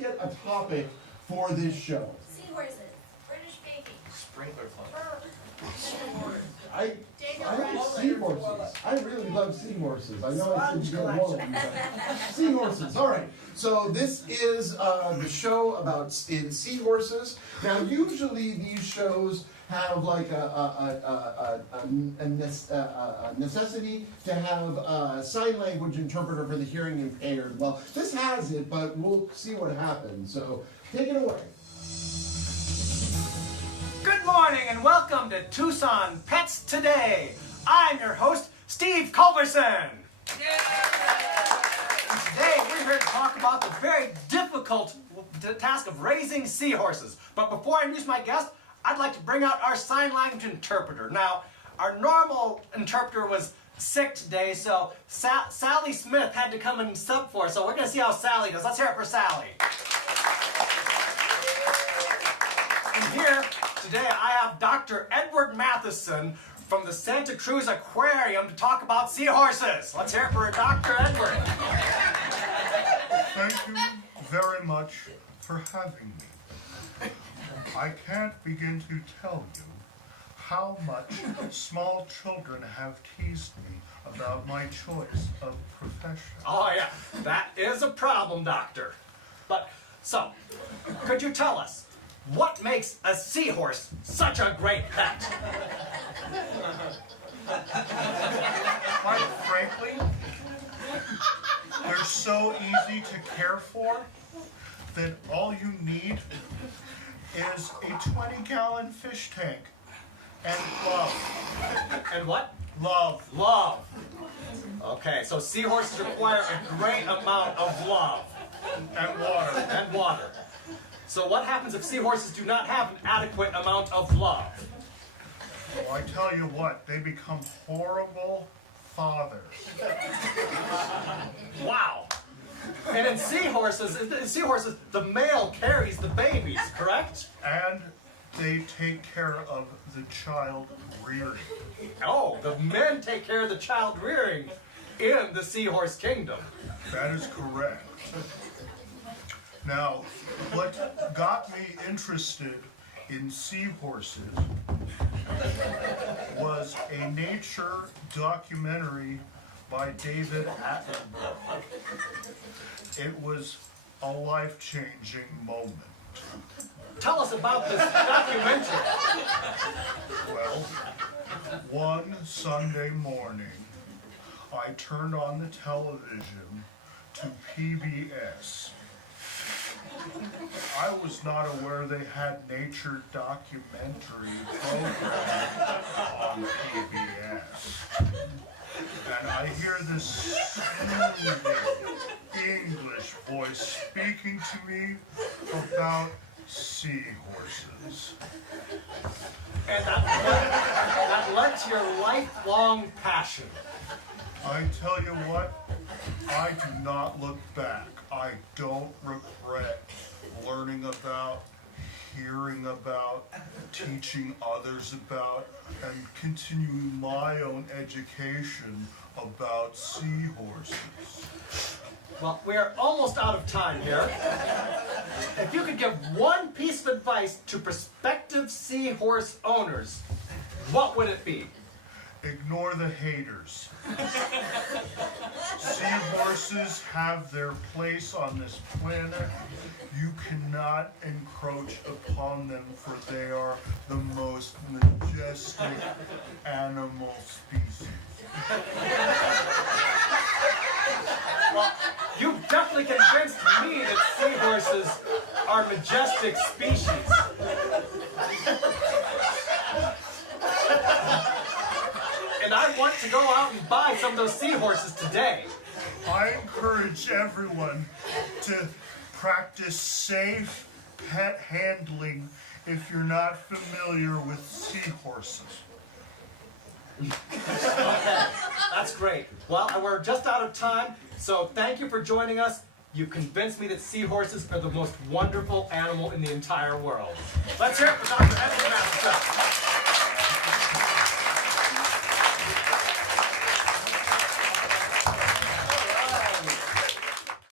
get a topic for this show. Seahorses, British baby. Sprinkler fun. I like seahorses. I really love seahorses. I know I said you don't want them, but seahorses. All right. So this is the show about seahorses. Now, usually these shows have like a necessity to have a sign language interpreter for the hearing impaired. Well, this has it, but we'll see what happens. So take it away. Good morning and welcome to Tucson Pets Today. I'm your host, Steve Culberson. And today we're here to talk about the very difficult task of raising seahorses. But before I introduce my guest, I'd like to bring out our sign language interpreter. Now, our normal interpreter was sick today, so Sally Smith had to come and sub for us. So we're going to see how Sally does. Let's hear it for Sally. And here today I have Dr. Edward Matheson from the Santa Cruz Aquarium to talk about seahorses. Let's hear it for Dr. Edward. Thank you very much for having me. I can't begin to tell you how much small children have teased me about my choice of profession. Oh yeah, that is a problem, Doctor. But, so, could you tell us, what makes a seahorse such a great pet? Quite frankly, they're so easy to care for that all you need is a 20-gallon fish tank and love. And what? Love. Love. Okay, so seahorses require a great amount of love. And water. And water. So what happens if seahorses do not have an adequate amount of love? Well, I tell you what, they become horrible fathers. Wow. And in seahorses, the male carries the babies, correct? And they take care of the child rearing. Oh, the men take care of the child rearing in the seahorse kingdom. That is correct. Now, what got me interested in seahorses was a nature documentary by David Attenborough. It was a life-changing moment. Tell us about this documentary. Well, one Sunday morning, I turned on the television to PBS. I was not aware they had nature documentary programs on PBS. And I hear this soothing English voice speaking to me about seahorses. And that led to your lifelong passion. I tell you what, I do not look back. I don't regret learning about, hearing about, teaching others about, and continuing my own education about seahorses. Well, we are almost out of time here. If you could give one piece of advice to prospective seahorse owners, what would it be? Ignore the haters. Seahorses have their place on this planet. You cannot encroach upon them, for they are the most majestic animal species. Well, you've definitely convinced me that seahorses are majestic species. And I want to go out and buy some of those seahorses today. I encourage everyone to practice safe pet handling if you're not familiar with seahorses. Okay, that's great. Well, we're just out of time, so thank you for joining us. You've convinced me that seahorses are the most wonderful animal in the entire world. Let's hear it for Dr. Edward Matheson.